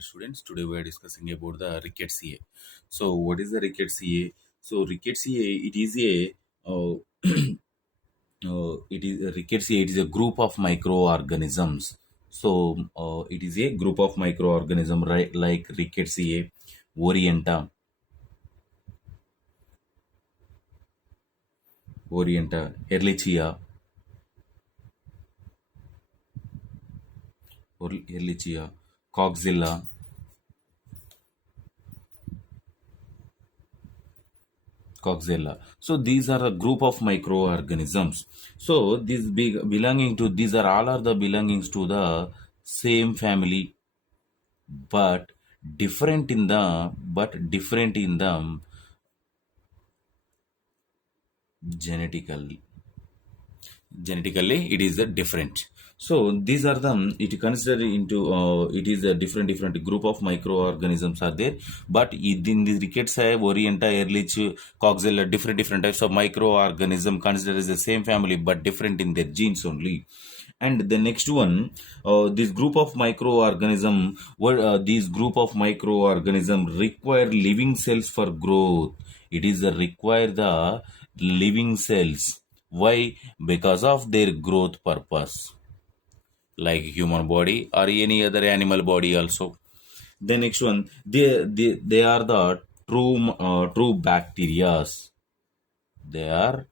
dear students. Today we are discussing about the Rickettsia. So, what is the Rickettsia? So, Rickettsia it is a it is a Rickettsia. It is a group of microorganisms. So, it is a group of microorganism right, like Rickettsia, Orienta, Ehrlichia, Coxilla, Coxella. So these are a group of microorganisms. So these belonging to these are all are the belongings to the same family, but different in the genetically. Genetically it is a different. So these are the it considered into it is a different group of microorganisms are there, but in the Rickettsia, Orienta, Ehrlich, Coxella, different types of microorganism considered as the same family but different in their genes only. And the next one, this group of microorganism, these group of microorganism require living cells for growth. It is require the living cells. Why? Because of their growth purpose, like human body or any other animal body also. The next one, they are the true bacterias. They are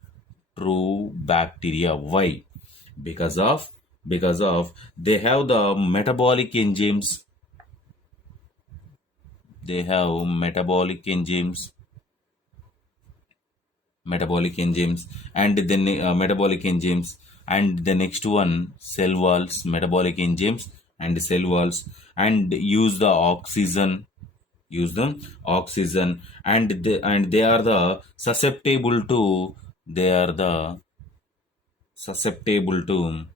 true bacteria. Why? Because of they have the metabolic enzymes. They have metabolic enzymes, and then metabolic enzymes, and the next one cell walls, metabolic enzymes and cell walls, and use the oxygen, and they are the susceptible to they are the susceptible to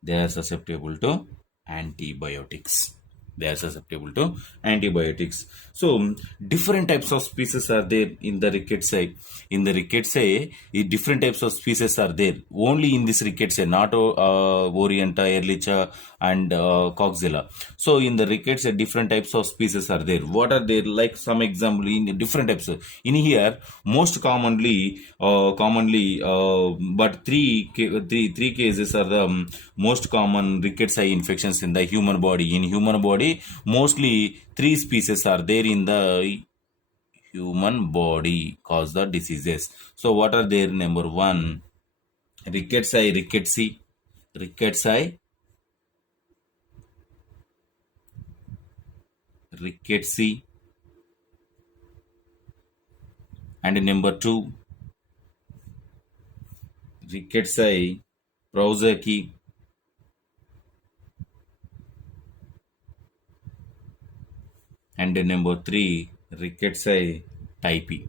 they are susceptible to antibiotics. They are susceptible to antibiotics. So different types of species are there in the Rickettsia. In the Rickettsia, different types of species are there only in this Rickettsia, not Orienta, Ehrlichia and Coxella. So in the Rickettsia, different types of species are there. What are there? Like some example in different types in here, most commonly but three cases are the most common Rickettsia infections in the human body. In human body, mostly three species are there in the human body cause the diseases. So what are their? Number one, rickettsii rickettsii, and number two, rickettsii prowazekii, and number three, rickettsii typhi.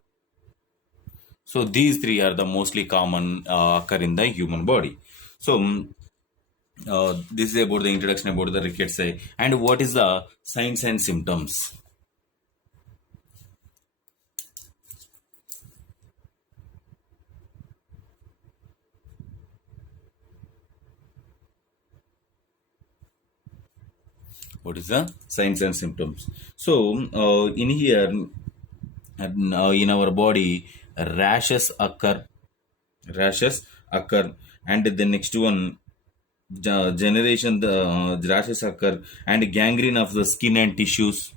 So these three are the mostly common occur in the human body. So this is about the introduction about the Rickettsia and what is the signs and symptoms. What is the signs and symptoms? So in here, in our body, rashes occur, and the next one, generation the rashes occur, and gangrene of the skin and tissues.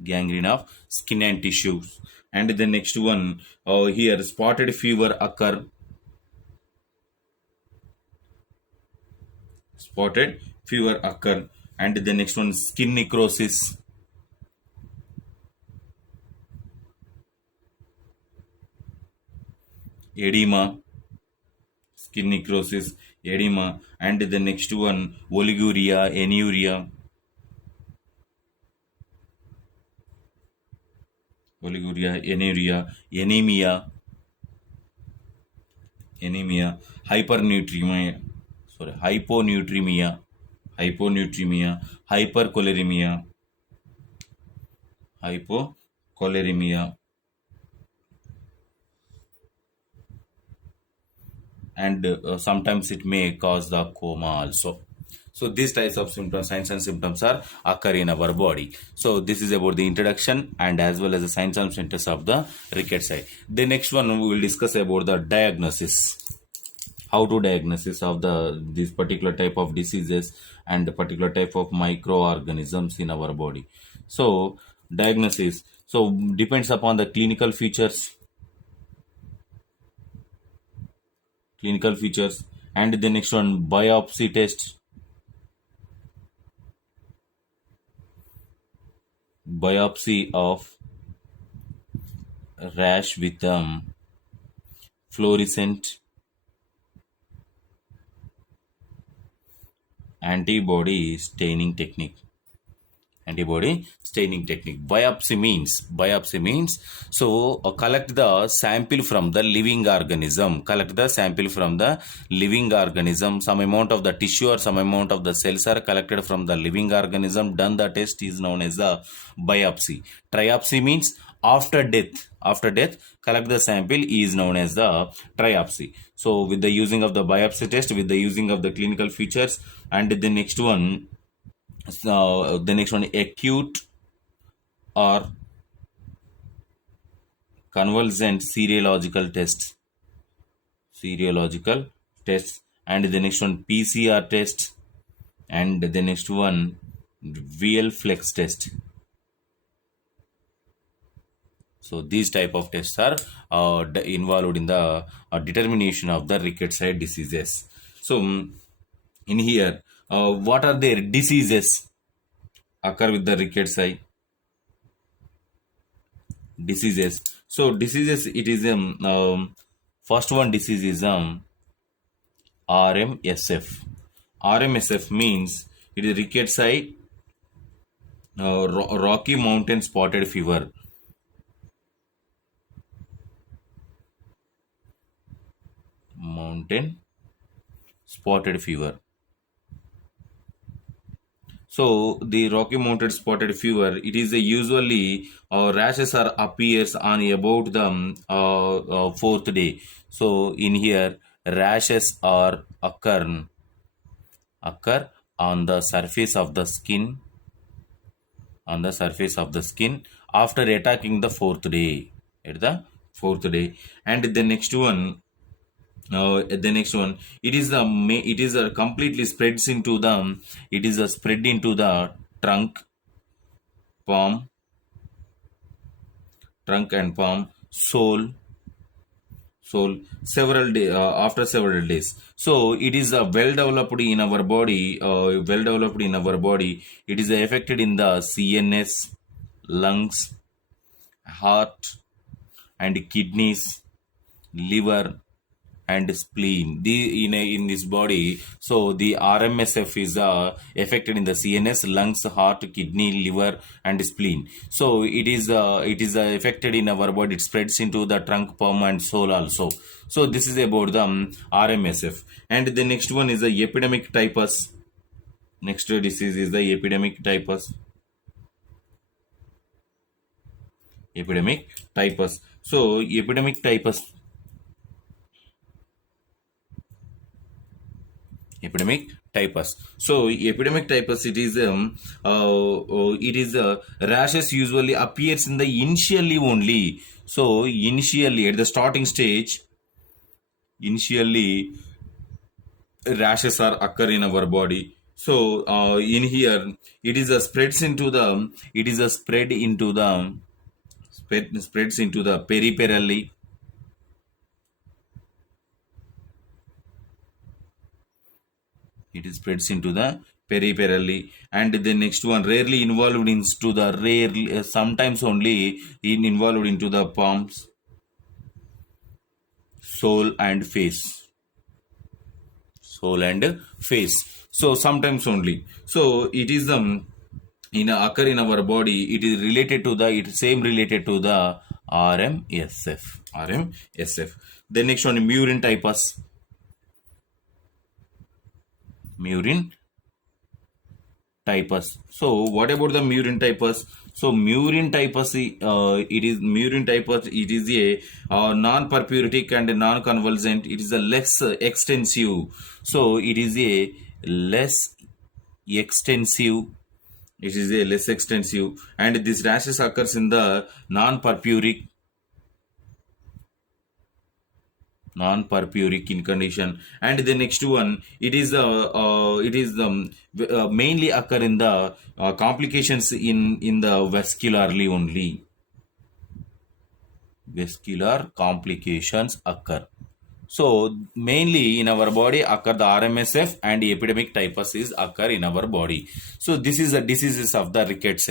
Gangrene of skin and tissues, and the next one, here spotted fever occur. Spotted fever occur, and the next one, skin necrosis. Edema, skin necrosis, edema, and the next one, oliguria, anuria, anemia, hypernatremia, hyponatremia, hypercholeremia, and sometimes it may cause the coma also. So these types of symptoms, signs and symptoms are occur in our body. So this is about the introduction and as well as the signs and symptoms of the rickets eye. The next one we will discuss about the diagnosis, how to diagnosis of the this particular type of diseases and the particular type of microorganisms in our body. So diagnosis, so depends upon the clinical features, and the next one biopsy test, biopsy of rash with fluorescent antibody staining technique. Biopsy means so collect the sample from the living organism, some amount of the tissue or some amount of the cells are collected from the living organism, done the test is known as the biopsy. Triopsy means after death collect the sample is known as the triopsy. So with the using of the biopsy test, with the using of the clinical features, and the next one acute or convalescent serological tests, and the next one PCR test, and the next one VL flex test. So these type of tests are involved in the determination of the rickets eye diseases. So in here, what are their diseases occur with the rickets eye diseases? So diseases, it is first one disease is RMSF. RMSF means it is rickets eye Rocky Mountain spotted fever. Mountain spotted fever. So the Rocky Mountain spotted fever, it is usually rashes are appears on about the fourth day. So in here rashes are occur on the surface of the skin, after attacking the fourth day, at the fourth day. And the next one, it is a completely spreads into the, it is a spread into the trunk, palm, trunk and palm, sole several day after several days. So it is well developed in our body, it is affected in the CNS, lungs, heart and kidneys, liver and spleen, in this body. So the RMSF is affected in the CNS, lungs, heart, kidney, liver and spleen. So it is affected in our body, it spreads into the trunk, palm and soul also. So this is about the RMSF. And the next one is the epidemic typhus. Next disease is the epidemic typhus. So epidemic typhus, So epidemic typhus, it is rashes usually appears in the initially only. So initially at the starting stage, rashes are occur in our body. So in here it is a spreads into the, spreads into the peripherally. It is spreads into the peripherally. And the next one, rarely involved into the sometimes only involved into the palms, soul and face. So sometimes only. So it is occur in our body. It is related to the, related to the RMSF. The next one, murine typhus. typhus. So what about the murine typhus? So murine typhus, it is murine typhus. It is a non-purpuritic and non-convulsant. It is a less extensive. So it is a less extensive. It is a less extensive, and this rashes occurs in the non-purpuric in condition. And the next one, mainly occur in the complications in the vascularly only. Vascular complications occur. So mainly in our body occur the RMSF and epidemic typhus is occur in our body. So this is the diseases of the rickets.